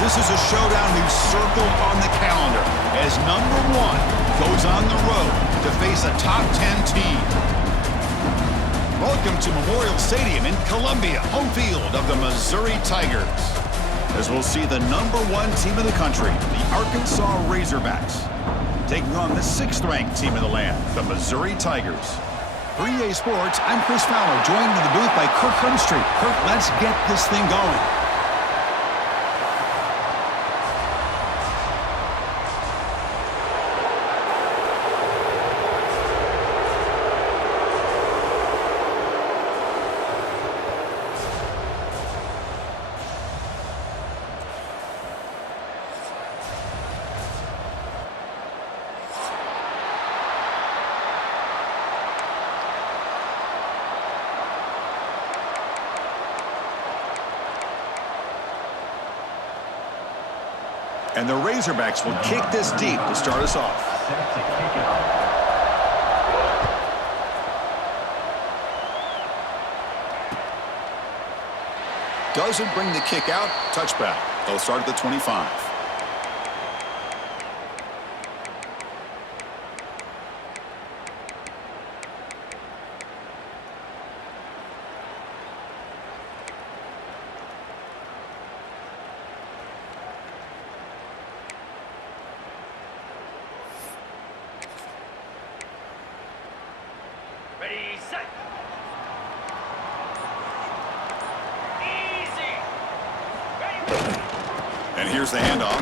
this is a showdown we've circled on the calendar as number one goes on the road to face a top 10 team. Welcome to Memorial Stadium in Columbia, home field of the Missouri Tigers. As we'll see the number one team in the country, the Arkansas Razorbacks, taking on the sixth-ranked team in the land, the Missouri Tigers. For EA Sports, I'm Chris Fowler, joined in the booth by Kirk Herbstreit. Kirk, let's get this thing going. And the Razorbacks will kick this deep to start us off. Doesn't bring the kick out. Touchback. They'll start at the 25. Ready, set. Easy. Ready. And here's the handoff.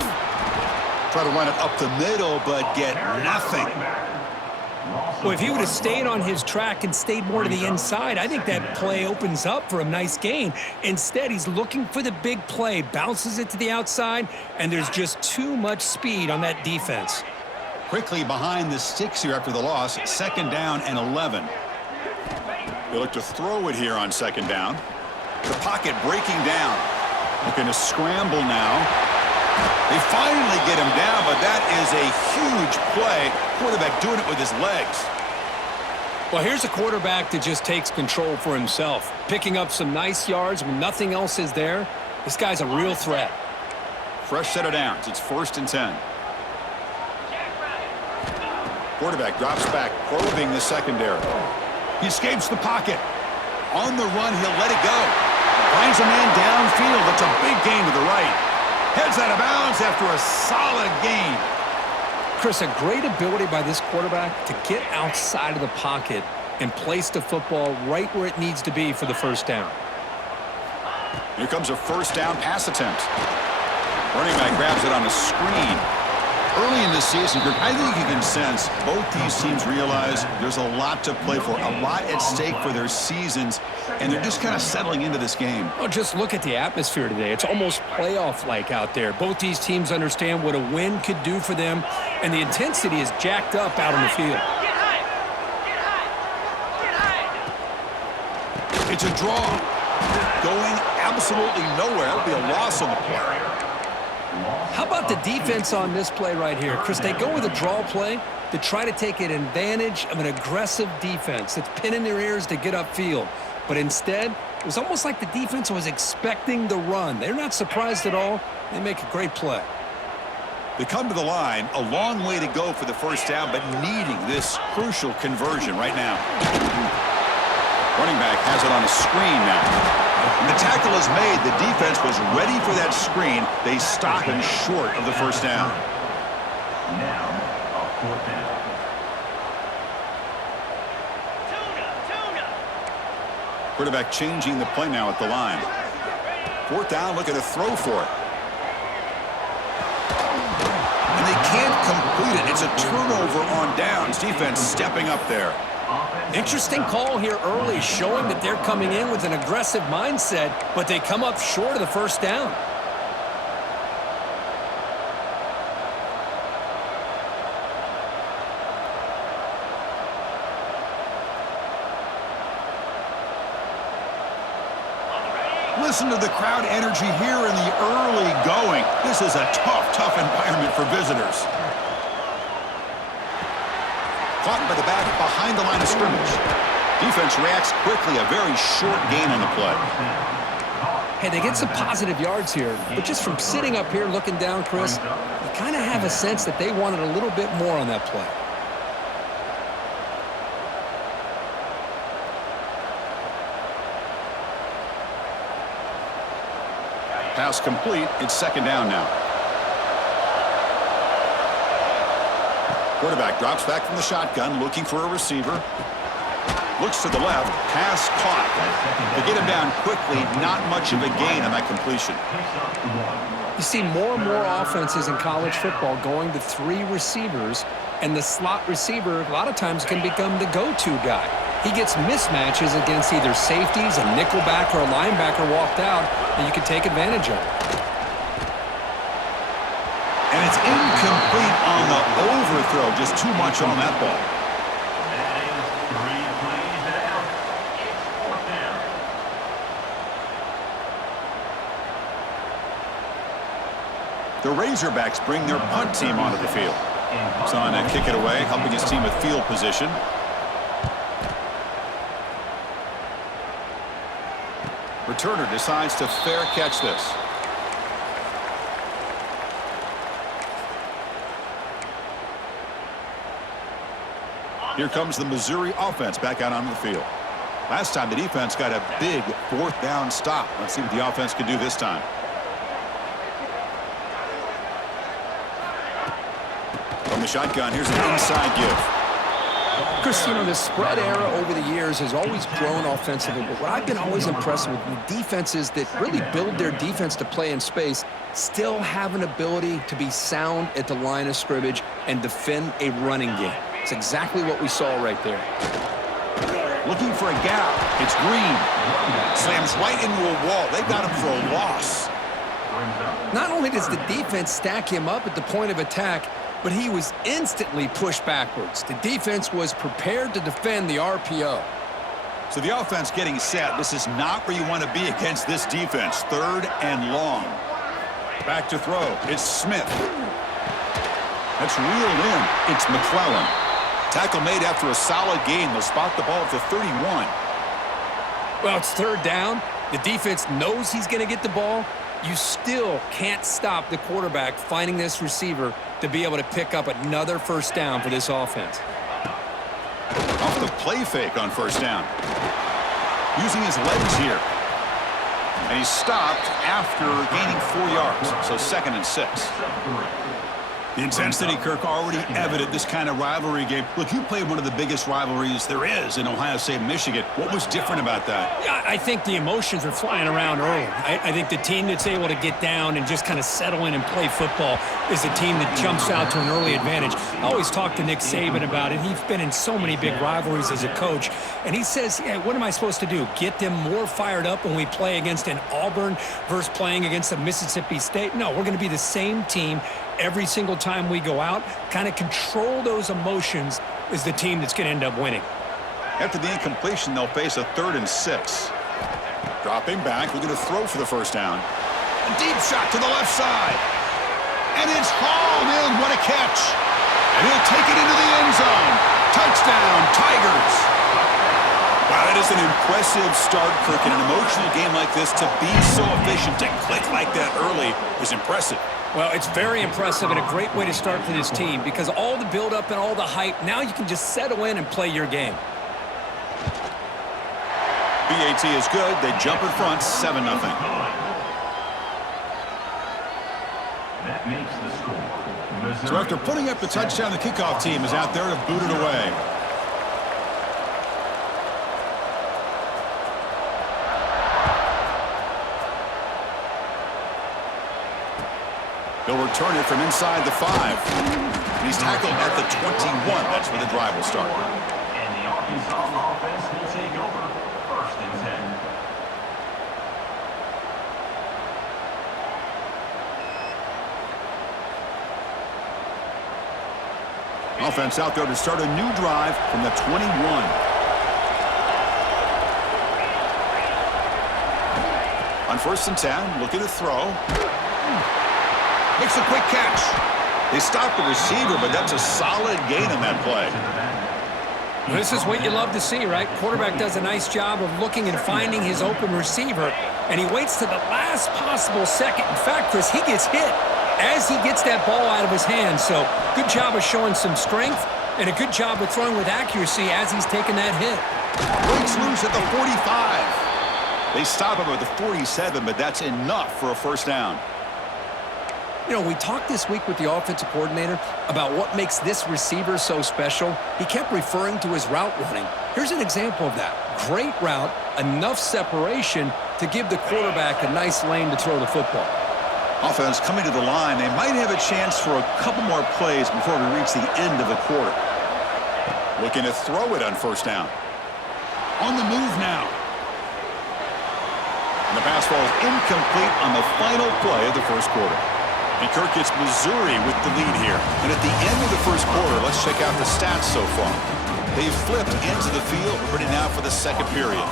Try to run it up the middle, but get nothing. Well, if he would have stayed on his track and stayed more to the inside, I think that play opens up for a nice gain. Instead, he's looking for the big play, bounces it to the outside, and there's just too much speed on that defense. Quickly behind the sticks here after the loss, second down and 11. They look to throw it here on second down. The pocket breaking down. Looking to scramble now. They finally get him down, but that is a huge play. Quarterback doing it with his legs. Well, here's a quarterback that just takes control for himself, picking up some nice yards when nothing else is there. This guy's a real threat. Fresh set of downs. It's 1st and 10. Quarterback drops back, probing the secondary. He escapes the pocket. On the run, he'll let it go. Finds a man downfield. It's a big gain to the right. Heads out of bounds after a solid gain. Chris, a great ability by this quarterback to get outside of the pocket and place the football right where it needs to be for the first down. Here comes a first down pass attempt. Running back grabs it on a screen. Early in the season, Kirk, I think you can sense both these teams realize there's a lot to play for, a lot at stake for their seasons, and they're just kind of settling into this game. Oh, just look at the atmosphere today. It's almost playoff-like out there. Both these teams understand what a win could do for them, and the intensity is jacked up out on the field. Get high. Get high. Get high. It's a draw. Going absolutely nowhere. That'll be a loss on the play. How about the defense on this play right here? Chris, they go with a draw play to try to take an advantage of an aggressive defense that's pinning their ears to get upfield. But instead, it was almost like the defense was expecting the run. They're not surprised at all. They make a great play. They come to the line, a long way to go for the first down, but needing this crucial conversion right now. Running back has it on a screen now. When the tackle is made, the defense was ready for that screen. They stop him short of the first down. Now, a 4th down. Tuna. Quarterback changing the play now at the line. 4th down, looking to throw for it. And they can't complete it. It's a turnover on downs. Defense stepping up there. Interesting call here early, showing that they're coming in with an aggressive mindset, but they come up short of the first down. Listen to the crowd energy here in the early going. This is a tough environment for visitors. Caught by the back behind the line of scrimmage. Defense reacts quickly, a very short gain on the play. Hey, they get some positive yards here, but just from sitting up here looking down, Chris, you kind of have a sense that they wanted a little bit more on that play. Pass complete. It's second down now. Quarterback drops back from the shotgun, looking for a receiver. Looks to the left. Pass caught. To get him down quickly, not much of a gain on that completion. You see more and more offenses in college football going to 3 receivers, and the slot receiver a lot of times can become the go-to guy. He gets mismatches against either safeties, a nickelback, or a linebacker walked out, and you can take advantage of it. And it's incomplete on the overthrow. Just too much on that ball. That is 3 plays out. It's fourth down. The Razorbacks bring their punt team onto the field. Son to kick it away, helping his team with field position. Returner decides to fair catch this. Here comes the Missouri offense back out onto the field. Last time the defense got a big 4th down stop. Let's see what the offense can do this time. From the shotgun, here's an inside give. Chris, you know, the spread era over the years has always grown offensively, but what I've been always impressed with defenses that really build their defense to play in space still have an ability to be sound at the line of scrimmage and defend a running game. It's exactly what we saw right there. Looking for a gap. It's Green. Slams right into a wall. They got him for a loss. Not only does the defense stack him up at the point of attack, but he was instantly pushed backwards. The defense was prepared to defend the RPO. So the offense getting set. This is not where you want to be against this defense. 3rd and long. Back to throw. It's Smith. That's reeled in. It's McClellan. Tackle made after a solid gain. They'll spot the ball at the 31. Well, it's 3rd down. The defense knows he's going to get the ball. You still can't stop the quarterback finding this receiver to be able to pick up another 1st down for this offense. Off the play fake on 1st down. Using his legs here. And he's stopped after gaining 4 yards. So 2nd and 6. The intensity, Kirk, already evident this kind of rivalry game. Look, you played one of the biggest rivalries there is in Ohio State and Michigan. What was different about that? Yeah, I think the emotions are flying around early. I think the team that's able to get down and just kind of settle in and play football is the team that jumps out to an early advantage. I always talk to Nick Saban about it. He's been in so many big rivalries as a coach, and he says, yeah, what am I supposed to do? Get them more fired up when we play against an Auburn versus playing against a Mississippi State? No, we're going to be the same team every single time we go out. Kind of control those emotions is the team that's going to end up winning. After the incompletion, they'll face a 3rd and 6. Dropping back, looking to throw for the 1st down. A deep shot to the left side. And it's hauled in. What a catch. And he'll take it into the end zone. Touchdown, Tigers. Wow, that is an impressive start, Kirk. In an emotional game like this, to be so efficient, to click like that early is impressive. Well, it's very impressive and a great way to start for this team because all the build-up and all the hype, now you can just settle in and play your game. BAT is good. They jump in front, 7-0. That makes the score. Missouri. So after putting up the touchdown, the kickoff team is out there to boot it away. He'll return it from inside the 5. And he's tackled at the 21. That's where the drive will start. And the Arkansas offense will take over 1st and 10. Offense out there to start a new drive from the 21. On 1st and 10, looking to throw. Makes a quick catch. They stop the receiver, but that's a solid gain on that play. This is what you love to see, right? Quarterback does a nice job of looking and finding his open receiver, and he waits to the last possible second. In fact, Chris, he gets hit as he gets that ball out of his hands. So good job of showing some strength and a good job of throwing with accuracy as he's taking that hit. Breaks loose at the 45. They stop him at the 47, but that's enough for a first down. You know, we talked this week with the offensive coordinator about what makes this receiver so special. He kept referring to his route running. Here's an example of that. Great route, enough separation to give the quarterback a nice lane to throw the football. Offense coming to the line. They might have a chance for a couple more plays before we reach the end of the quarter. Looking to throw it on first down. On the move now. And the pass falls incomplete on the final play of the first quarter. And Kirk gets Missouri with the lead here. And at the end of the first quarter, let's check out the stats so far. They've flipped into the field, ready now for the second period.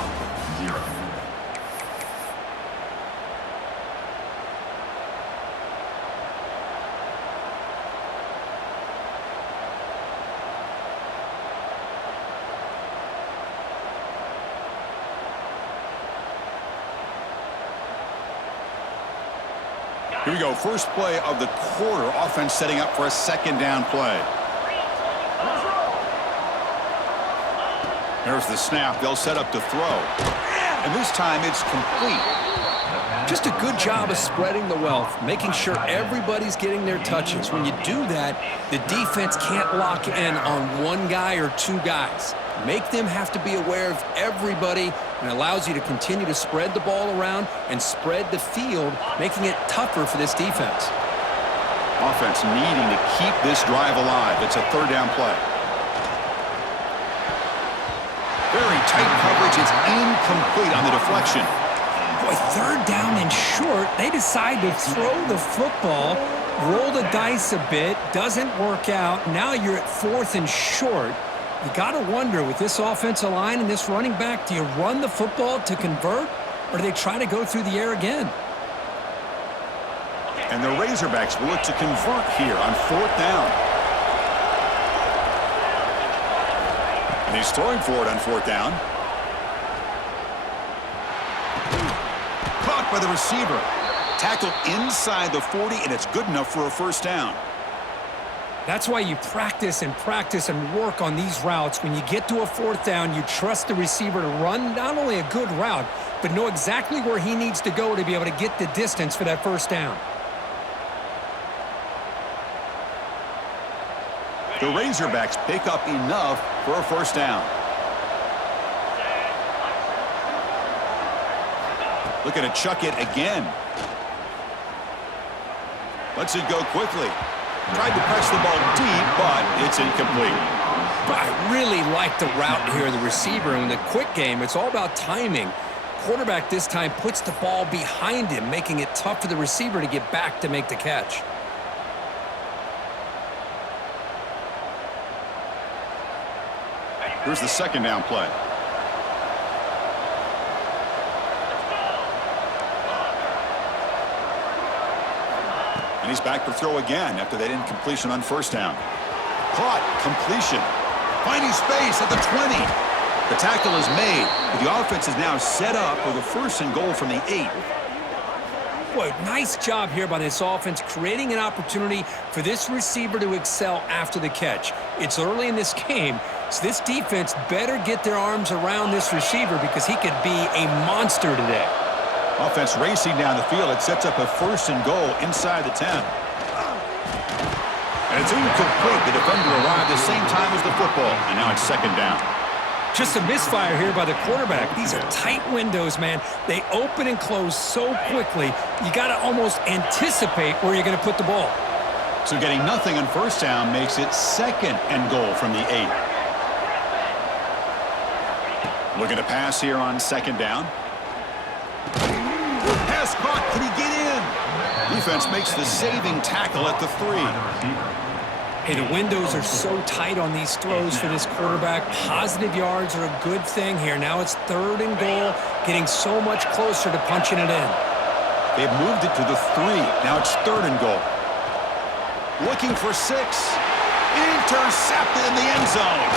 Here we go. First play of the quarter. Offense setting up for a second down play. There's the snap. They'll set up to throw. And this time it's complete. Just a good job of spreading the wealth, making sure everybody's getting their touches. When you do that, the defense can't lock in on one guy or two guys. Make them have to be aware of everybody, and allows you to continue to spread the ball around and spread the field, making it tougher for this defense. Offense needing to keep this drive alive. It's a third down play. Very tight coverage. It's incomplete on the deflection. Boy, third down and short. They decide to throw the football, roll the dice a bit, doesn't work out. Now you're at fourth and short. You got to wonder, with this offensive line and this running back, do you run the football to convert, or do they try to go through the air again? And the Razorbacks will look to convert here on fourth down. And he's throwing for it on fourth down. Caught by the receiver. Tackled inside the 40, and it's good enough for a first down. That's why you practice and work on these routes. When you get to a fourth down, you trust the receiver to run not only a good route, but know exactly where he needs to go to be able to get the distance for that first down. The Razorbacks pick up enough for a first down. Looking to chuck it again. Lets it go quickly. Tried to press the ball deep, but it's incomplete. But I really like the route here, the receiver. In the quick game, it's all about timing. Quarterback this time puts the ball behind him, making it tough for the receiver to get back to make the catch. Here's the second down play. And he's back for throw again after that incompletion on first down. Caught, completion. Finding space at the 20. The tackle is made, but the offense is now set up for the first and goal from the 8. Boy, nice job here by this offense, creating an opportunity for this receiver to excel after the catch. It's early in this game, so this defense better get their arms around this receiver because he could be a monster today. Offense racing down the field. It sets up a first and goal inside the 10. And it's incomplete. The defender arrived the same time as the football, and now it's second down. Just a misfire here by the quarterback. These are tight windows, man. They open and close so quickly, you got to almost anticipate where you're going to put the ball. So getting nothing on first down makes it second and goal from the 8. Looking to pass here on second down. Pass caught. Can he get in? Defense makes the saving tackle at the 3. Hey, the windows are so tight on these throws for this quarterback. Positive yards are a good thing here. Now it's third and goal, getting so much closer to punching it in. They've moved it to the 3. Now it's third and goal. Looking for 6. Intercepted in the end zone.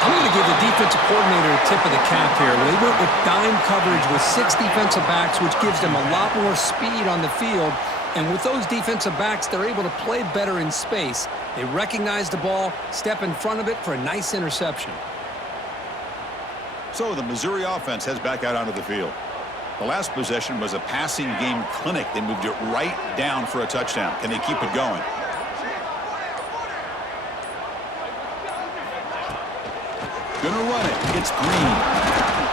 I'm going to give the defensive coordinator a tip of the cap here. They went with dime coverage with 6 defensive backs, which gives them a lot more speed on the field. And with those defensive backs, they're able to play better in space. They recognize the ball, step in front of it for a nice interception. So the Missouri offense heads back out onto the field. The last possession was a passing game clinic. They moved it right down for a touchdown. Can they keep it going? Gonna run it. It's Green.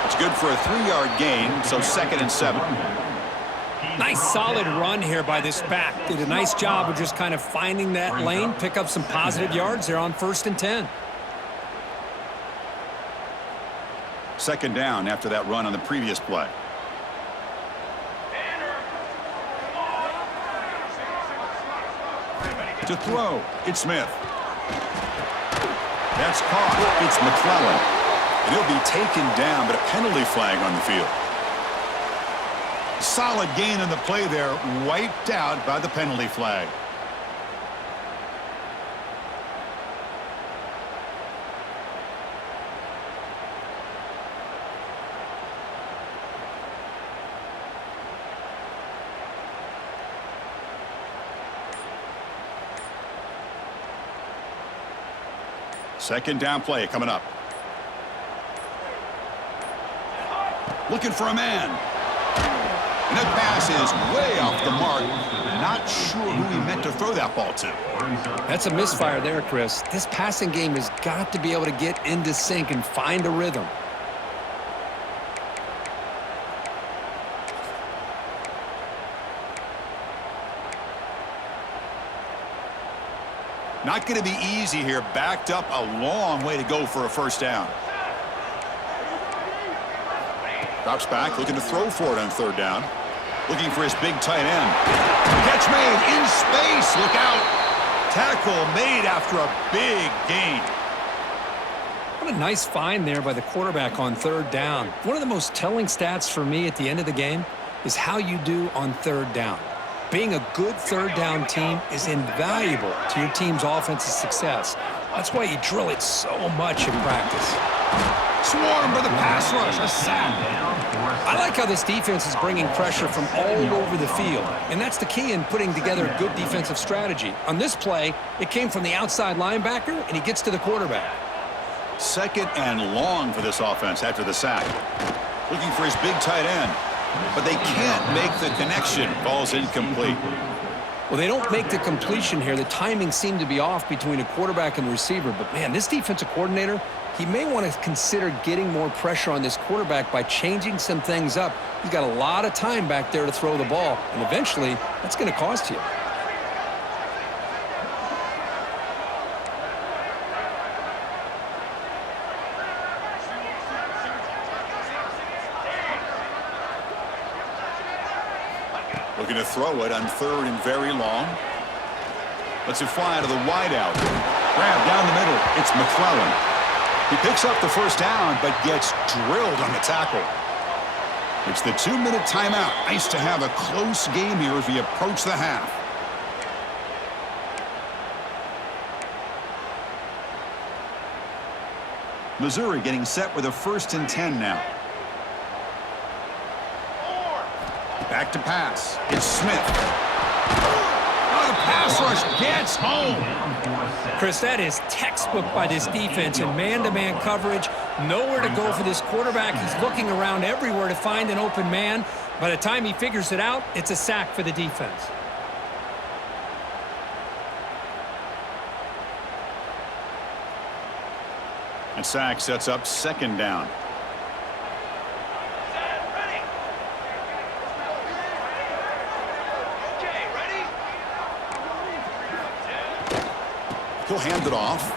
It's good for a 3-yard gain, so 2nd and 7. Nice solid run here by this back. Did a nice job of just kind of finding that lane, pick up some positive yards there on 1st and 10. 2nd down after that run on the previous play. To throw, it's Smith. That's caught. It's McClellan. And he'll be taken down, but a penalty flag on the field. Solid gain in the play there, wiped out by the penalty flag. Second down play coming up. Looking for a man. And that pass is way off the mark. Not sure who he meant to throw that ball to. That's a misfire there, Chris. This passing game has got to be able to get into sync and find a rhythm. Not going to be easy here. Backed up a long way to go for a first down. Drops back, looking to throw for it on 3rd down. Looking for his big tight end. Catch made in space. Look out. Tackle made after a big gain. What a nice find there by the quarterback on 3rd down. One of the most telling stats for me at the end of the game is how you do on 3rd down. Being a good 3rd down team is invaluable to your team's offensive success. That's why you drill it so much in practice. Swarm for the pass rush. A sack. I like how this defense is bringing pressure from all over the field, and that's the key in putting together a good defensive strategy. On this play, it came from the outside linebacker, and he gets to the quarterback. 2nd and long for this offense after the sack. Looking for his big tight end. But they can't make the connection. Ball's incomplete. Well, they don't make the completion here. The timing seemed to be off between a quarterback and the receiver. But, man, this defensive coordinator, he may want to consider getting more pressure on this quarterback by changing some things up. He's got a lot of time back there to throw the ball. And eventually, that's going to cost you. Looking to throw it on 3rd and very long. Lets it fly to the wideout. Grab down the middle. It's McClellan. He picks up the first down, but gets drilled on the tackle. It's the 2-minute timeout. Nice to have a close game here as we approach the half. Missouri getting set with a 1st and 10 now. Back to pass. It's Smith. Oh, the pass rush gets home. Chris, that is textbook by this defense in man-to-man coverage. Nowhere to go for this quarterback. He's looking around everywhere to find an open man. By the time he figures it out, it's a sack for the defense. And sack sets up 2nd down. He'll hand it off.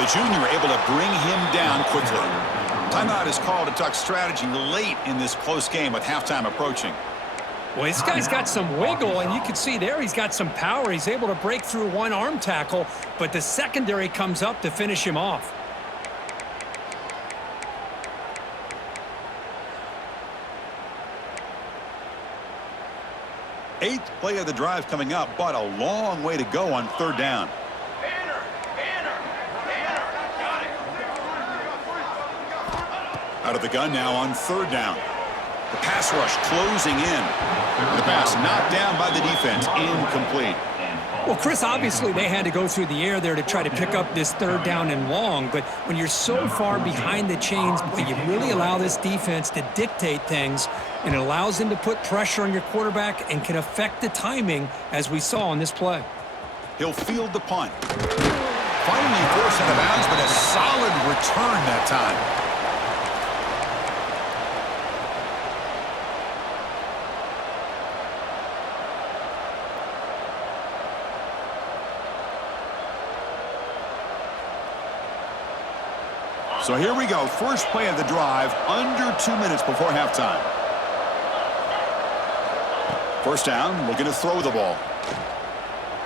The junior able to bring him down quickly. Timeout is called to talk strategy late in this close game with halftime approaching. Well, this guy's got some wiggle, and you can see there he's got some power. He's able to break through one arm tackle, but the secondary comes up to finish him off. Eighth play of the drive coming up, but a long way to go on 3rd down. Banner! Banner! Banner! Got it! Out of the gun now on third down. The pass rush closing in. The pass knocked down by the defense. Incomplete. Well, Chris, obviously they had to go through the air there to try to pick up this third down and long, but when you're so far behind the chains, you really allow this defense to dictate things, and it allows them to put pressure on your quarterback and can affect the timing, as we saw on this play. He'll field the punt. Finally forced out of bounds, but a solid return that time. So here we go. First play of the drive, under 2 minutes before halftime. First down, looking to throw the ball.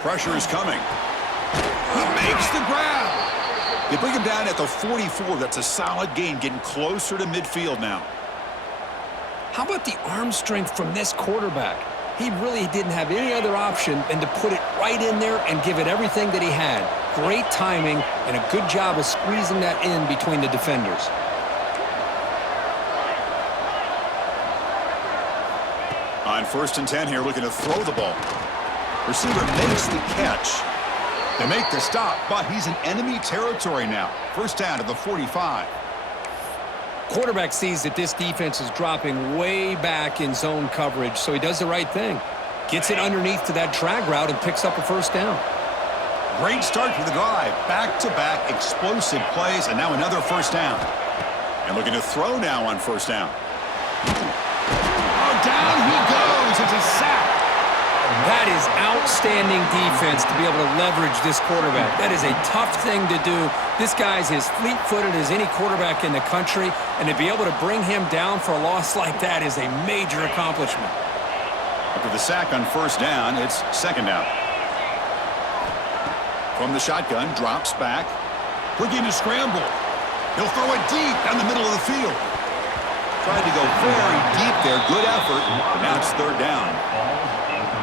Pressure is coming. He makes the grab. They bring him down at the 44. That's a solid gain, getting closer to midfield now. How about the arm strength from this quarterback? He really didn't have any other option than to put it right in there and give it everything that he had. Great timing and a good job of squeezing that in between the defenders. On 1st and 10 here, looking to throw the ball. Receiver makes the catch. They make the stop, but he's in enemy territory now. First down to the 45. Quarterback sees that this defense is dropping way back in zone coverage, so he does the right thing. Gets it underneath to that drag route and picks up a first down. Great start to the drive. Back-to-back explosive plays, and now another first down. And looking to throw now on first down. Oh, down he goes. It's a sack. That is outstanding defense to be able to leverage this quarterback. That is a tough thing to do. This guy's as fleet-footed as any quarterback in the country, and to be able to bring him down for a loss like that is a major accomplishment. After the sack on first down, it's second down. From the shotgun, drops back. Looking to scramble. He'll throw it deep down the middle of the field. Tried to go very deep there. Good effort, but now it's third down.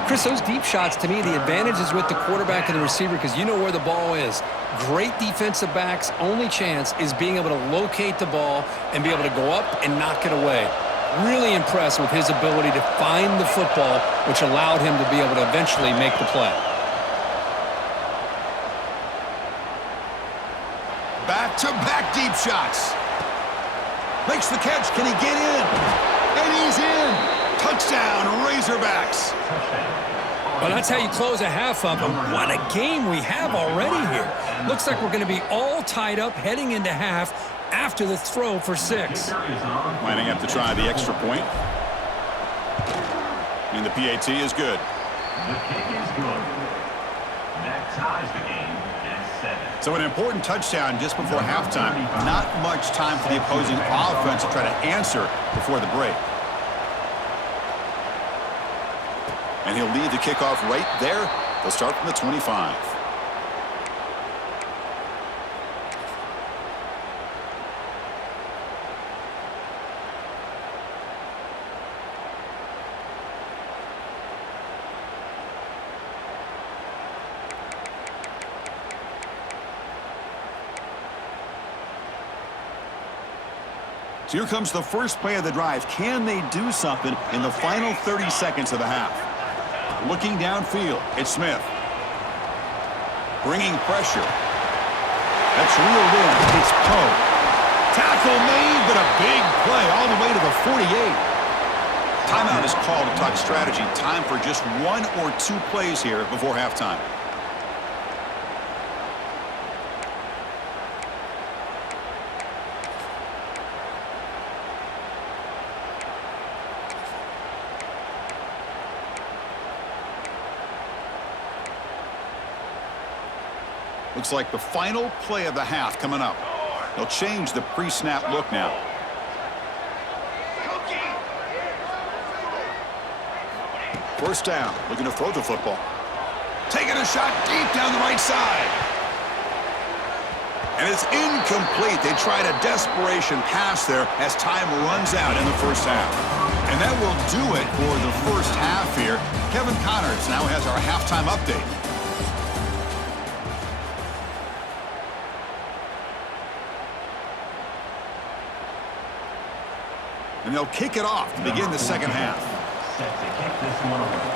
Chris, those deep shots, to me, the advantage is with the quarterback and the receiver because you know where the ball is. Great defensive backs' only chance is being able to locate the ball and be able to go up and knock it away. Really impressed with his ability to find the football, which allowed him to be able to eventually make the play. Back-to-back deep shots. Makes the catch. Can he get in? And he's in. Touchdown, Razorbacks. Well, that's how you close a half up. And what a game we have already here. Looks like we're going to be all tied up heading into half after the throw for 6. Lining up to try the extra point. And the PAT is good. The kick is good. That ties the game at 7. So an important touchdown just before halftime. Not much time for the opposing offense to try to answer before the break. And he'll lead the kickoff right there. They'll start from the 25. So here comes the first play of the drive. Can they do something in the final 30 seconds of the half? Looking downfield, it's Smith. Bringing pressure. That's reeled in. It's Poe. Tackle made, but a big play all the way to the 48. Timeout is called to talk strategy. Time for just 1 or 2 plays here before halftime. Looks like the final play of the half coming up. They'll change the pre-snap look now. First down, looking to throw the football. Taking a shot deep down the right side. And it's incomplete. They tried a desperation pass there as time runs out in the first half. And that will do it for the first half here. Kevin Connors now has our halftime update. And they'll kick it off to begin the second half. Set to kick this one away.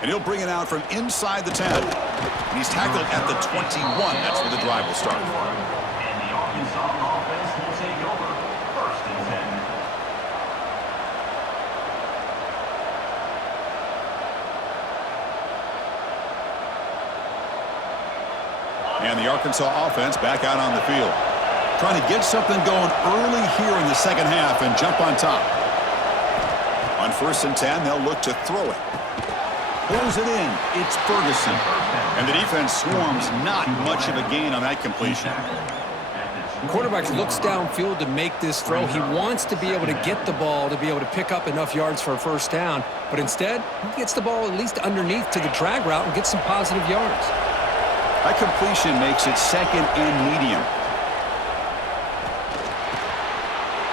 And he'll bring it out from inside the 10. And he's tackled at the 21. That's where the drive will start. And the Arkansas offense will take over 1st and 10. And the Arkansas offense back out on the field. Trying to get something going early here in the second half and jump on top. On 1st and 10, they'll look to throw it. Pulls it in. It's Ferguson. And the defense swarms. Not much of a gain on that completion. The quarterback looks downfield to make this throw. He wants to be able to get the ball to be able to pick up enough yards for a first down. But instead, he gets the ball at least underneath to the drag route and gets some positive yards. That completion makes it 2nd and medium.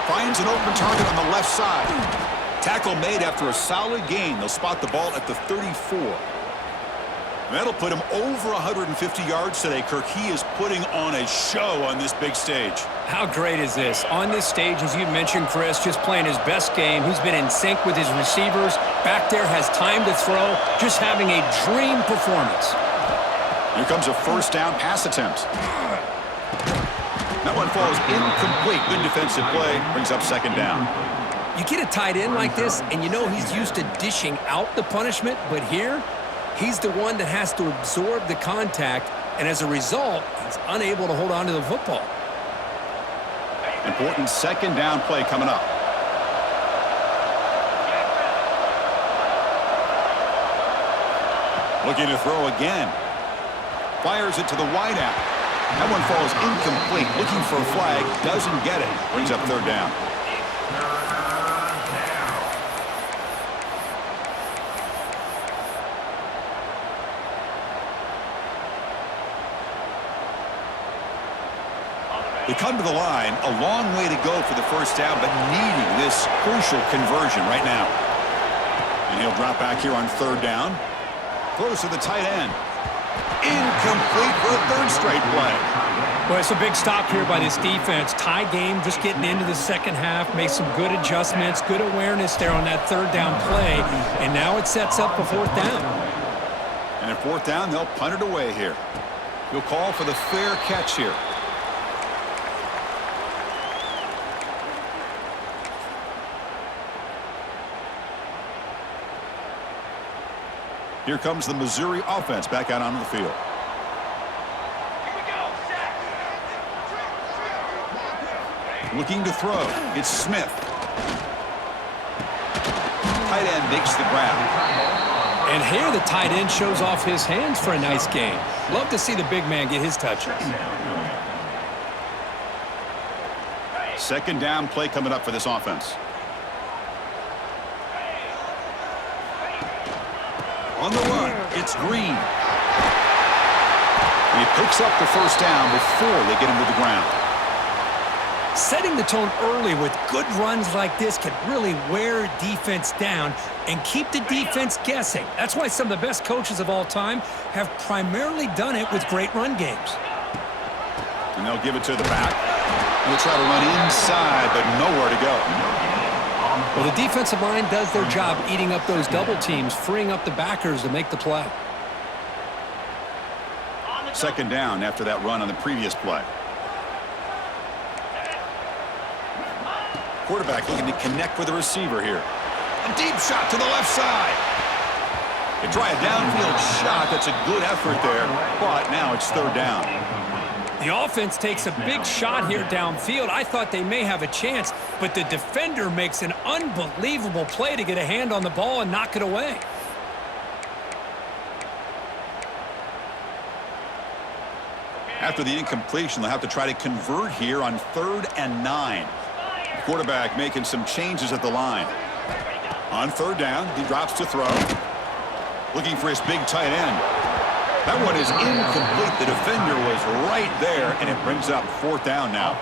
Finds an open target on the left side. Tackle made after a solid gain. They'll spot the ball at the 34. That'll put him over 150 yards today, Kirk. He is putting on a show on this big stage. How great is this? On this stage, as you mentioned, Chris, just playing his best game. He's been in sync with his receivers. Back there, has time to throw. Just having a dream performance. Here comes a first down pass attempt. That one falls incomplete. Good defensive play. Brings up 2nd down. You get a tight end like this, and you know he's used to dishing out the punishment, but here, he's the one that has to absorb the contact, and as a result, he's unable to hold on to the football. Important 2nd down play coming up. Looking to throw again. Fires it to the wideout. That one falls incomplete. Looking for a flag. Doesn't get it. Brings up 3rd down. They come to the line, a long way to go for the first down, but needing this crucial conversion right now. And he'll drop back here on 3rd down. Throws to the tight end. Incomplete for a 3rd straight play. Well, it's a big stop here by this defense. Tie game, just getting into the second half, made some good adjustments, good awareness there on that 3rd down play, and now it sets up a 4th down. And at 4th down, they'll punt it away here. He'll call for the fair catch here. Here comes the Missouri offense back out onto the field. Here we go. Sack. Looking to throw. It's Smith. Tight end makes the grab. And here the tight end shows off his hands for a nice game. Love to see the big man get his touches. 2nd down play coming up for this offense. On the run, it's Green. And he picks up the first down before they get him to the ground. Setting the tone early with good runs like this can really wear defense down and keep the defense guessing. That's why some of the best coaches of all time have primarily done it with great run games. And they'll give it to the back. And they'll try to run inside, but nowhere to go. Well, the defensive line does their job eating up those double teams, freeing up the backers to make the play. 2nd down after that run on the previous play. Quarterback looking to connect with the receiver here. A deep shot to the left side. They try a downfield shot. That's a good effort there, but now it's 3rd down. The offense takes a big shot here downfield. I thought they may have a chance, but the defender makes an unbelievable play to get a hand on the ball and knock it away. After the incompletion, they'll have to try to convert here on 3rd and 9. The quarterback making some changes at the line. On 3rd down, he drops to throw. Looking for his big tight end. That one is incomplete. The defender was right there, and it brings up 4th down now.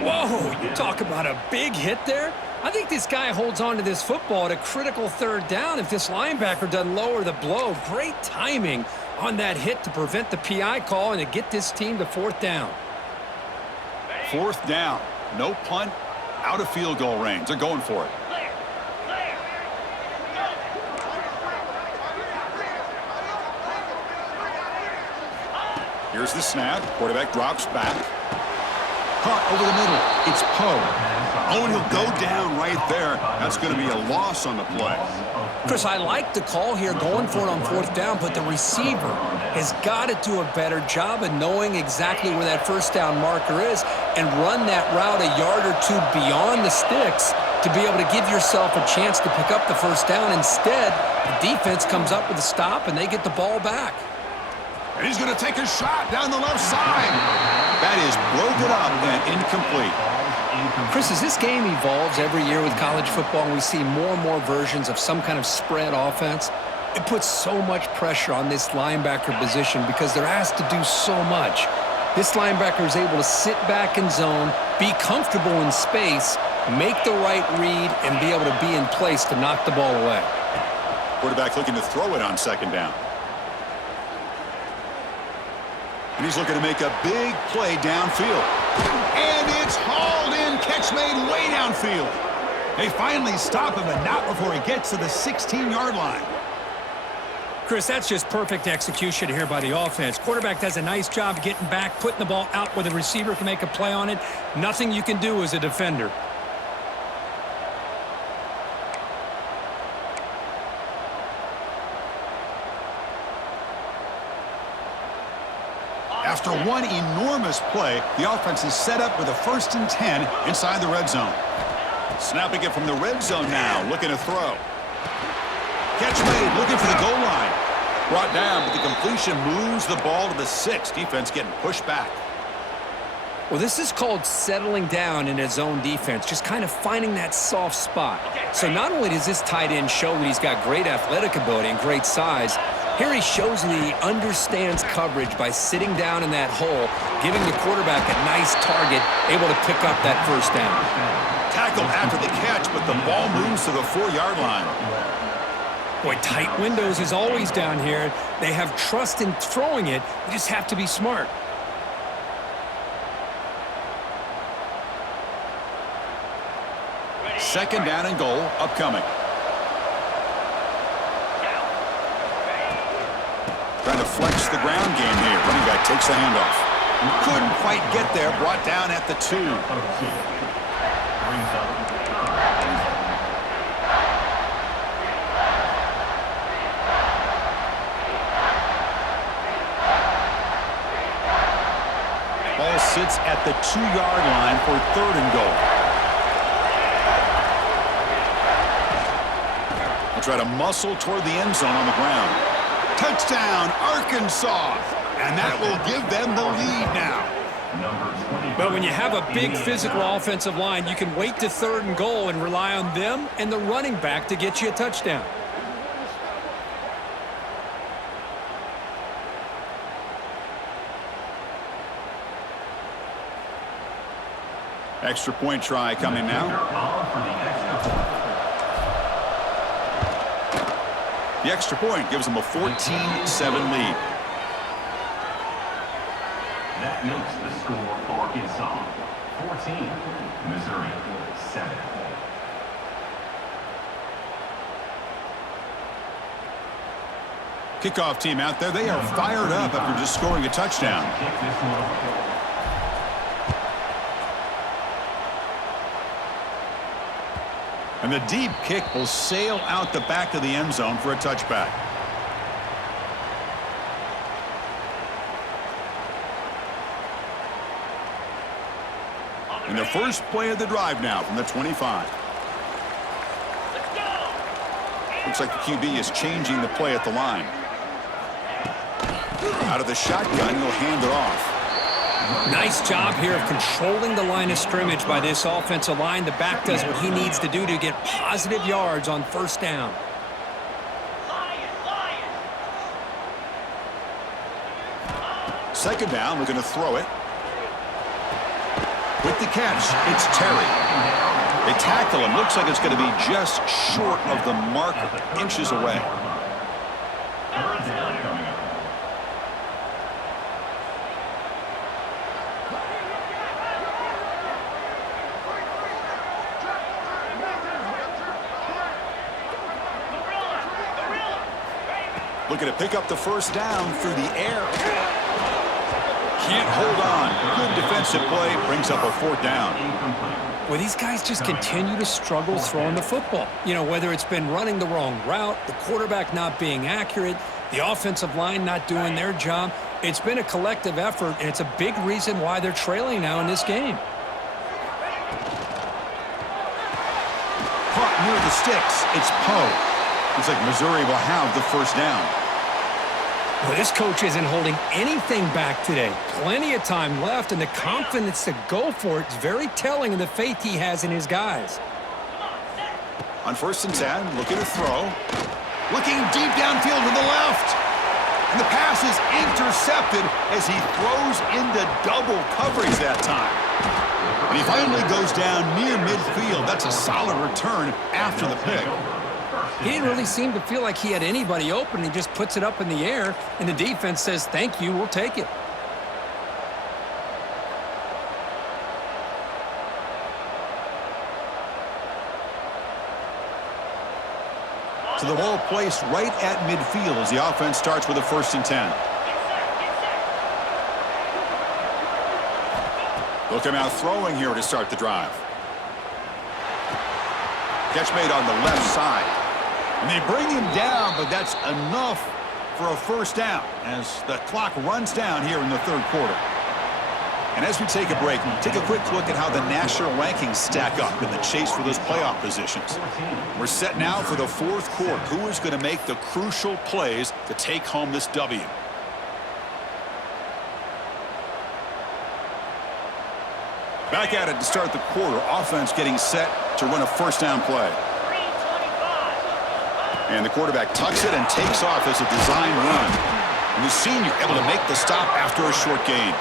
Whoa, you talk about a big hit there. I think this guy holds on to this football at a critical 3rd down if this linebacker doesn't lower the blow. Great timing on that hit to prevent the PI call and to get this team to 4th down. 4th down. No punt. Out of field goal range. They're going for it. Clear. Clear. Here's the snap. Quarterback drops back. Caught over the middle. It's Poe. Oh, and he'll go down right there. That's going to be a loss on the play. Chris, I like the call here going for it on 4th down, but the receiver has got to do a better job of knowing exactly where that 1st down marker is and run that route a yard or 2 beyond the sticks to be able to give yourself a chance to pick up the 1st down. Instead, the defense comes up with a stop and they get the ball back. And he's going to take a shot down the left side. That is broken up and incomplete. Chris, as this game evolves every year with college football and we see more and more versions of some kind of spread offense, it puts so much pressure on this linebacker position because they're asked to do so much. This linebacker is able to sit back in zone, be comfortable in space, make the right read, and be able to be in place to knock the ball away. Quarterback looking to throw it on 2nd down. And he's looking to make a big play downfield. And it's hauled in. Catch made way downfield. They finally stop him, and not before he gets to the 16-yard line. Chris, that's just perfect execution here by the offense. Quarterback does a nice job getting back, putting the ball out where the receiver can make a play on it. Nothing you can do as a defender. After one enormous play, the offense is set up with a 1st and 10 inside the red zone. Snapping it from the red zone now, looking to throw. Catch made, looking for the goal line. Brought down, but the completion moves the ball to the 6. Defense getting pushed back. Well, this is called settling down in a zone defense, just kind of finding that soft spot. So not only does this tight end show that he's got great athletic ability and great size, here he shows that he understands coverage by sitting down in that hole, giving the quarterback a nice target, able to pick up that 1st down. Tackled after the catch, but the ball moves to the 4-yard line. Boy, tight windows is always down here. They have trust in throwing it. You just have to be smart. Second down and goal upcoming. Trying to flex the ground game here. Running back takes the handoff. Couldn't quite get there. Brought down at the 2. Ball sits at the 2-yard line for 3rd and goal. They'll try to muscle toward the end zone on the ground. Touchdown, Arkansas! And that will give them the lead now. But when you have a big physical offensive line, you can wait to 3rd and goal and rely on them and the running back to get you a touchdown. Extra point try coming now. The extra point gives them a 14-7 lead. That makes the score Arkansas 14, Missouri 7. Kickoff team out there, they are fired up after just scoring a touchdown. Kick this one away. And the deep kick will sail out the back of the end zone for a touchback. And the first play of the drive now from the 25. Let's go. Looks like the QB is changing the play at the line. Out of the shotgun, he'll hand it off. Nice job here of controlling the line of scrimmage by this offensive line. The back does what he needs to do to get positive yards on 1st down. Lions, Lions. Second down, we're going to throw it. With the catch, it's Terry. They tackle him. Looks like it's going to be just short of the marker, inches away. Third down coming up. Looking to pick up the first down through the air. Can't hold on. Good defensive play. Brings up a fourth down. Well, these guys just continue to struggle throwing the football. You know, whether it's been running the wrong route, the quarterback not being accurate, the offensive line not doing their job. It's been a collective effort, and it's a big reason why they're trailing now in this game. Caught near the sticks. It's Poe. Looks like Missouri will have the first down. Well, this coach isn't holding anything back today. Plenty of time left, and the confidence to go for it is very telling of the faith he has in his guys. On 1st and 10, looking to throw. Looking deep downfield to the left. And the pass is intercepted as he throws into double coverage that time. And he finally goes down near midfield. That's a solid return after the pick. He didn't really seem to feel like he had anybody open. He just puts it up in the air, and the defense says, thank you, we'll take it. So the ball placed right at midfield as the offense starts with a 1st and 10. Look him out throwing here to start the drive. Catch made on the left side. And they bring him down, but that's enough for a first down as the clock runs down here in the third quarter. And as we take a break, take a quick look at how the national rankings stack up in the chase for those playoff positions. We're set now for the fourth quarter. Who is going to make the crucial plays to take home this W? Back at it to start the quarter. Offense getting set to run a first down play. And the quarterback tucks it and takes off as a design run. And the senior able to make the stop after a short gain.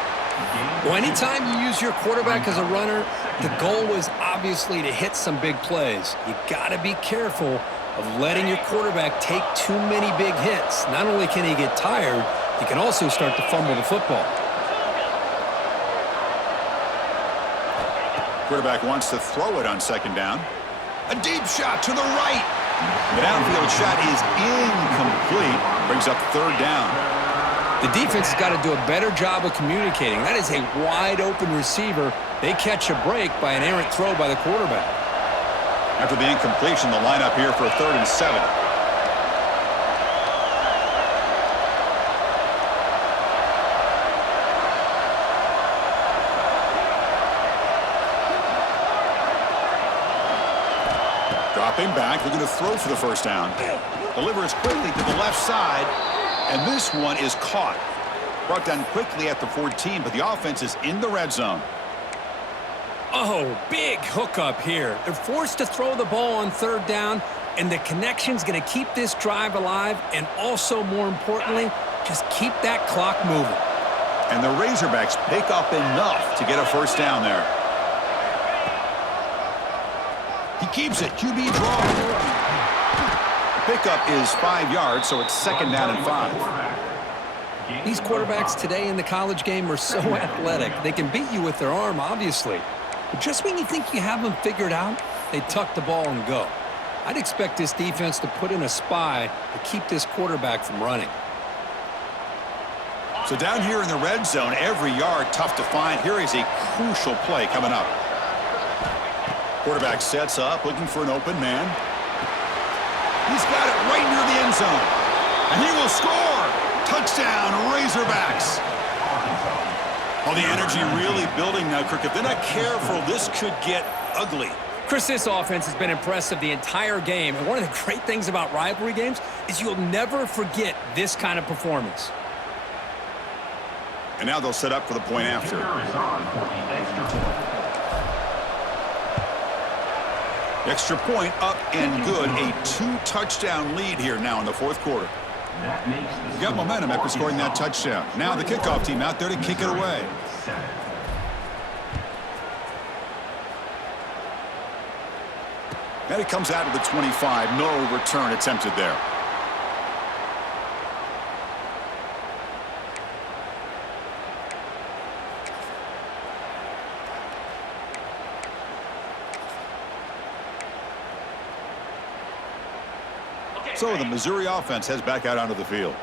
Well, anytime you use your quarterback as a runner, the goal is obviously to hit some big plays. You got to be careful of letting your quarterback take too many big hits. Not only can he get tired, he can also start to fumble the football. Quarterback wants to throw it on second down. A deep shot to the right. The downfield shot is incomplete. Brings up third down. The defense has got to do a better job of communicating. That is a wide-open receiver. They catch a break by an errant throw by the quarterback. After the incompletion, the lineup here for 3rd and 7. Dropping back, looking to throw for the first down. Delivers quickly to the left side, and this one is caught. Brought down quickly at the 14, but the offense is in the red zone. Oh, big hookup here. They're forced to throw the ball on 3rd down, and the connection's going to keep this drive alive, and also, more importantly, just keep that clock moving. And the Razorbacks pick up enough to get a first down there. He keeps it. QB draw. The pickup is 5 yards, so it's 2nd down and 5. These quarterbacks today in the college game are so athletic. They can beat you with their arm, obviously. But just when you think you have them figured out, they tuck the ball and go. I'd expect this defense to put in a spy to keep this quarterback from running. So down here in the red zone, every yard tough to find. Here is a crucial play coming up. Quarterback sets up, looking for an open man. He's got it right near the end zone. And he will score. Touchdown, Razorbacks. Well, the energy really building now, Kirk. If they're not careful, this could get ugly. Chris, this offense has been impressive the entire game. And one of the great things about rivalry games is you'll never forget this kind of performance. And now they'll set up for the point after. Extra point up and good. A 2-touchdown lead here now in the fourth quarter. That makes the Got momentum after scoring that touchdown. Now the kickoff team out there to kick it away. 7. And it comes out of the 25. No return attempted there. So the Missouri offense heads back out onto the field.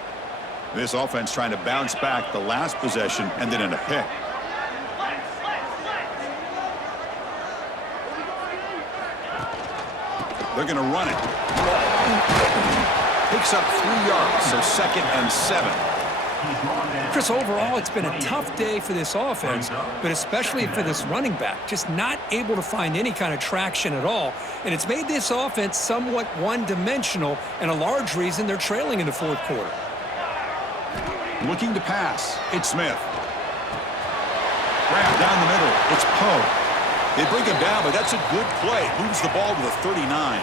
This offense trying to bounce back the last possession and then in a pick. They're going to run it. Picks up 3 yards, so 2nd and 7. Chris, overall, it's been a tough day for this offense, but especially for this running back. Just not able to find any kind of traction at all. And it's made this offense somewhat one-dimensional, and a large reason they're trailing in the 4th quarter. Looking to pass. It's Smith. Grab down the middle. It's Poe. They bring him down, but that's a good play. Moves the ball to the 39.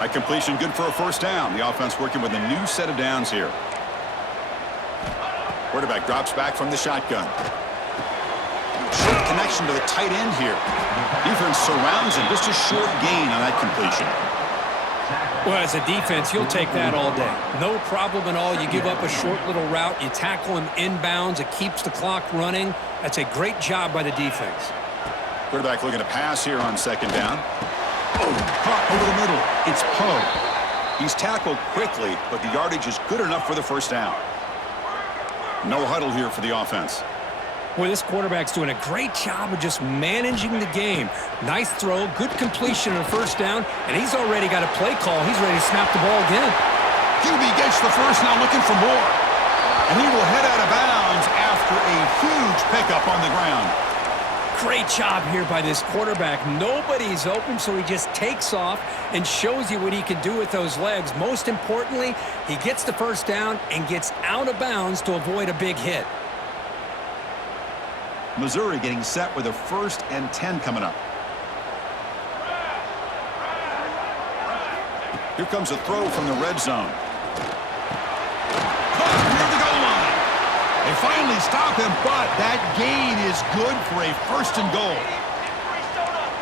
A completion good for a first down. The offense working with a new set of downs here. Quarterback drops back from the shotgun. Short connection to the tight end here. Defense surrounds him. Just a short gain on that completion. Well, as a defense, you'll take that all day. No problem at all. You give up a short little route. You tackle him inbounds. It keeps the clock running. That's a great job by the defense. Quarterback looking to pass here on 2nd down. Oh, caught over the middle. It's Poe. He's tackled quickly, but the yardage is good enough for the first down. No huddle here for the offense. Boy, this quarterback's doing a great job of just managing the game. Nice throw, good completion on a first down, and he's already got a play call. He's ready to snap the ball again. QB gets the first, now looking for more. And he will head out of bounds after a huge pickup on the ground. Great job here by this quarterback. Nobody's open, so he just takes off and shows you what he can do with those legs. Most importantly, he gets the first down and gets out of bounds to avoid a big hit. Missouri getting set with a 1st and 10 coming up. Here comes a throw from the red zone. Caught near the goal line. They finally stop him, but that gain is good for a 1st and goal.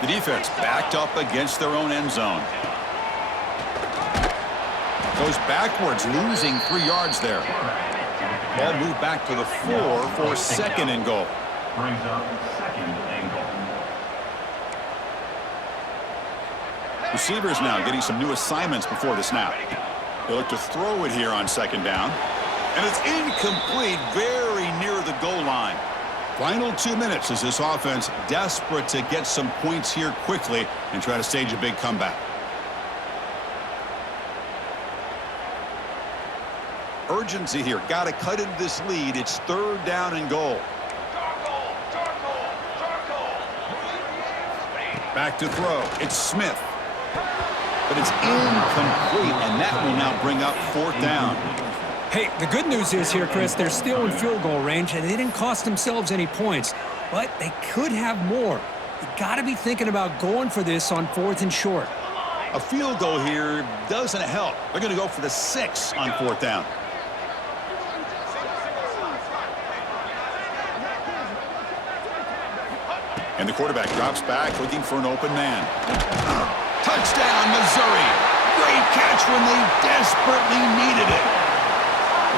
The defense backed up against their own end zone. Goes backwards, losing 3 yards there. Ball moved back to the 4 for 2nd and goal. Brings up 2nd and goal. Receivers now getting some new assignments before the snap. They look to throw it here on 2nd down. And it's incomplete, very near the goal line. Final 2 minutes as this offense desperate to get some points here quickly and try to stage a big comeback. Urgency here. Got to cut into this lead. It's 3rd down and goal. Back to throw. It's Smith. But it's incomplete, and that will now bring up 4th down. Hey, the good news is here, Chris, they're still in field goal range, and they didn't cost themselves any points. But they could have more. You got to be thinking about going for this on 4th and short. A field goal here doesn't help. They're going to go for the 6 on 4th down. And the quarterback drops back, looking for an open man. Touchdown, Missouri. Great catch when they desperately needed it.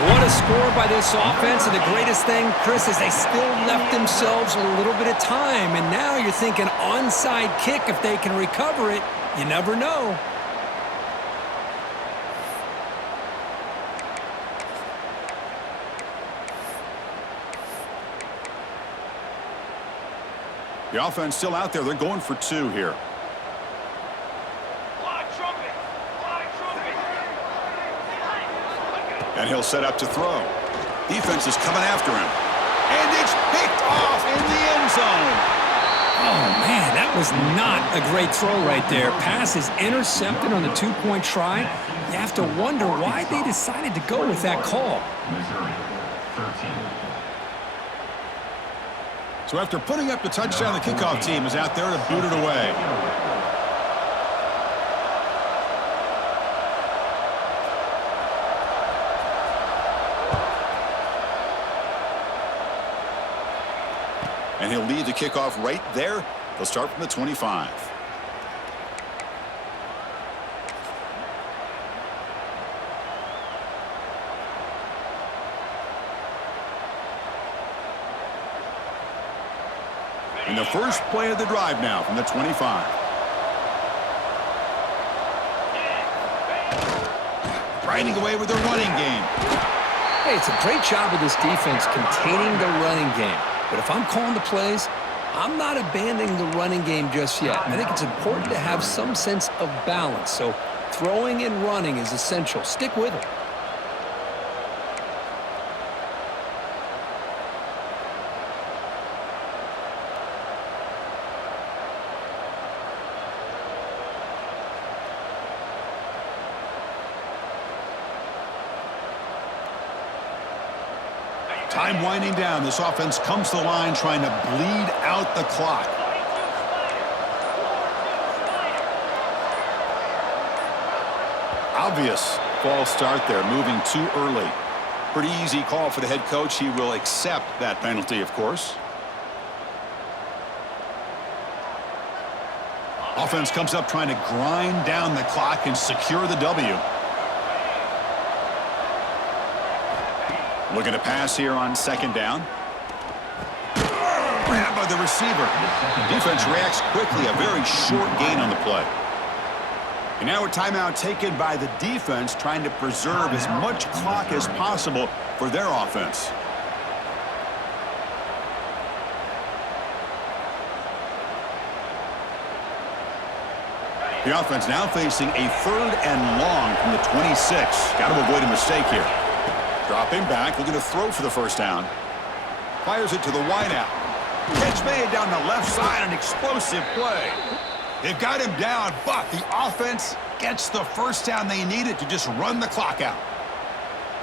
What a score by this offense, and the greatest thing, Chris, is they still left themselves a little bit of time. And now you're thinking onside kick if they can recover it. You never know. The offense still out there. They're going for 2 here. And he'll set up to throw. Defense is coming after him. And it's picked off in the end zone. Oh, man, that was not a great throw right there. Pass is intercepted on the 2-point try. You have to wonder why they decided to go with that call. Missouri, 13. So after putting up the touchdown, the kickoff team is out there to boot it away. And he'll lead the kickoff right there. They'll start from the 25. And the first play of the drive now from the 25. Riding away with their running game. Hey, it's a great job of this defense containing the running game. But if I'm calling the plays, I'm not abandoning the running game just yet. I think it's important to have some sense of balance. So throwing and running is essential. Stick with it. Time winding down. This offense comes to the line trying to bleed out the clock. Obvious false start there, moving too early. Pretty easy call for the head coach. He will accept that penalty, of course. Offense comes up trying to grind down the clock and secure the W. Looking to pass here on second down. Grabbed by the receiver. Defense reacts quickly. A very short gain on the play. And now a timeout taken by the defense, trying to preserve as much clock as possible for their offense. The offense now facing a 3rd and long from the 26. Got to avoid a mistake here. Dropping back, looking to throw for the first down. Fires it to the wideout. Catch made down the left side, an explosive play. They've got him down, but the offense gets the first down they needed to just run the clock out.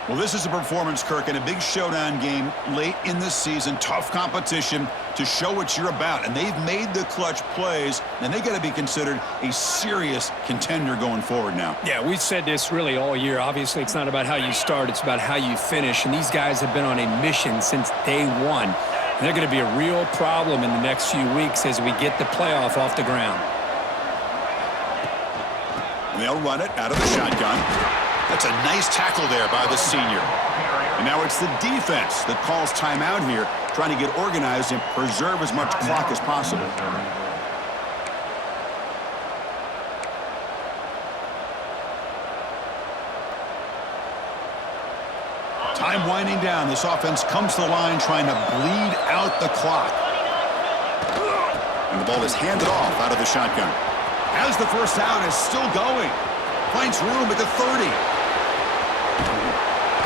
Well, this is a performance, Kirk, in a big showdown game late in the season. Tough competition to show what you're about. And they've made the clutch plays, and they got to be considered a serious contender going forward now. Yeah, we've said this really all year. Obviously, it's not about how you start. It's about how you finish. And these guys have been on a mission since day one. And they're going to be a real problem in the next few weeks as we get the playoff off the ground. And they'll run it out of the shotgun. That's a nice tackle there by the senior. And now it's the defense that calls timeout here, trying to get organized and preserve as much clock as possible. Time winding down. This offense comes to the line trying to bleed out the clock. And the ball is handed off out of the shotgun. As the first down is still going. Finds room at the 30.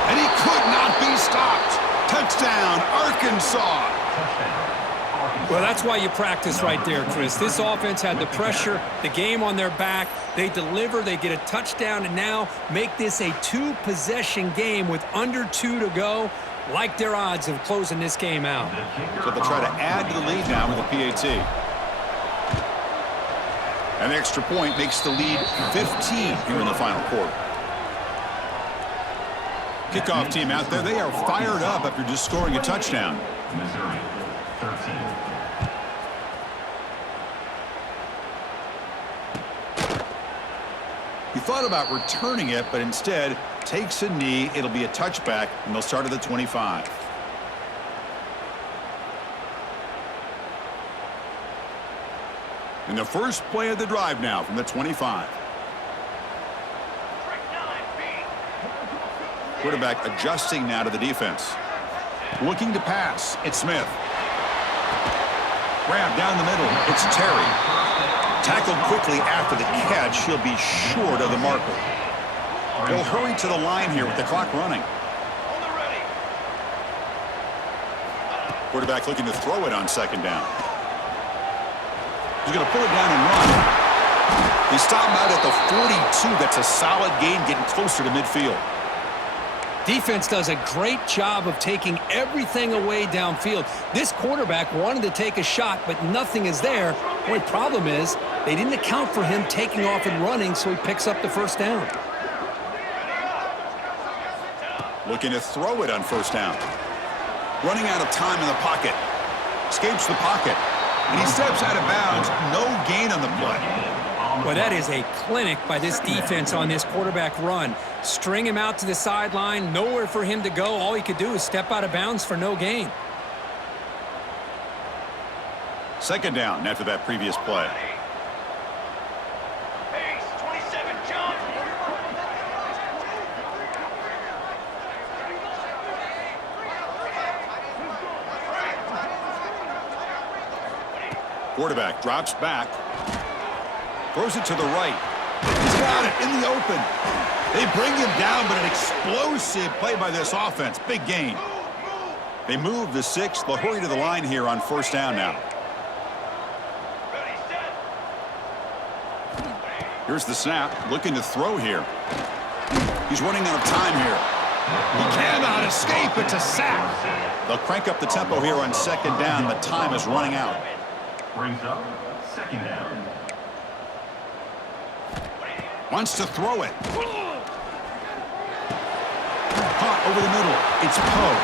And he could not be stopped. Touchdown, Arkansas. Well, that's why you practice right there, Chris. This offense had the pressure, the game on their back. They deliver, they get a touchdown, and now make this a 2-possession game with under 2 to go. Like their odds of closing this game out. So they'll try to add to the lead now with a PAT. An extra point makes the lead 15 here in the final quarter. Kickoff team out there, they are fired up after just scoring a touchdown. Missouri, 13. He thought about returning it, but instead takes a knee. It'll be a touchback, and they'll start at the 25. And the first play of the drive now from the 25. Quarterback adjusting now to the defense. Looking to pass. It's Smith. Grab down the middle. It's Terry. Tackled quickly after the catch. He'll be short of the marker. They'll hurry to the line here with the clock running. Quarterback looking to throw it on second down. He's going to pull it down and run. They stop him out at the 42. That's a solid gain, getting closer to midfield. Defense does a great job of taking everything away downfield. This quarterback wanted to take a shot, but nothing is there. The only problem is they didn't account for him taking off and running, so he picks up the first down. Looking to throw it on first down. Running out of time in the pocket. escapes the pocket. And he steps out of bounds. No gain on the play. Well, that is a clinic by this defense on this quarterback run. String him out to the sideline, nowhere for him to go. All he could do is step out of bounds for no gain. Second down after that previous play. Pace, 27, jump. Quarterback drops back. Throws it to the right. He's got it in the open. They bring him down, but an explosive play by this offense. Big gain. They move the 6. They'll hurry to the line here on first down now. Ready, set. Here's the snap. Looking to throw here. He's running out of time here. He cannot escape. It's a sack. They'll crank up the tempo here on second down. The time is running out. Brings up second down. Wants to throw it. Caught over the middle. It's Poe.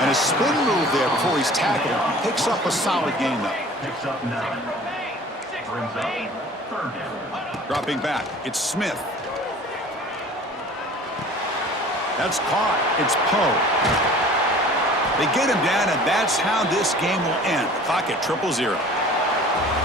And a spin move there before he's tackled. Picks up a solid gain, though. Picks up 9. Brings up third down. Dropping back. It's Smith. That's caught. It's Poe. They get him down, and that's how this game will end. Clock at 0-0.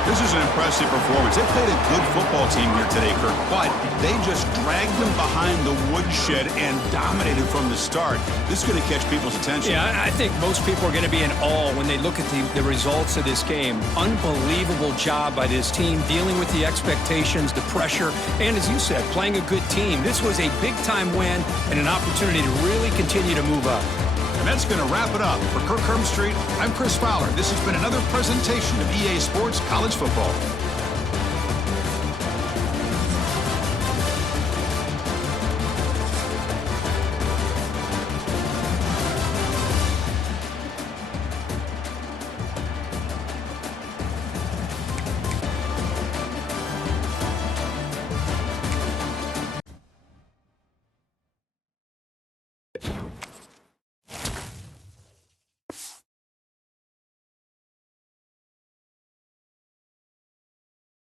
This is an impressive performance. They played a good football team here today, Kirk, but they just dragged them behind the woodshed and dominated from the start. This is going to catch people's attention. Yeah, I think most people are going to be in awe when they look at the results of this game. Unbelievable job by this team, dealing with the expectations, the pressure, and as you said, playing a good team. This was a big-time win and an opportunity to really continue to move up. And that's going to wrap it up. For Kirk Herbstreit, I'm Chris Fowler. This has been another presentation of EA Sports College Football.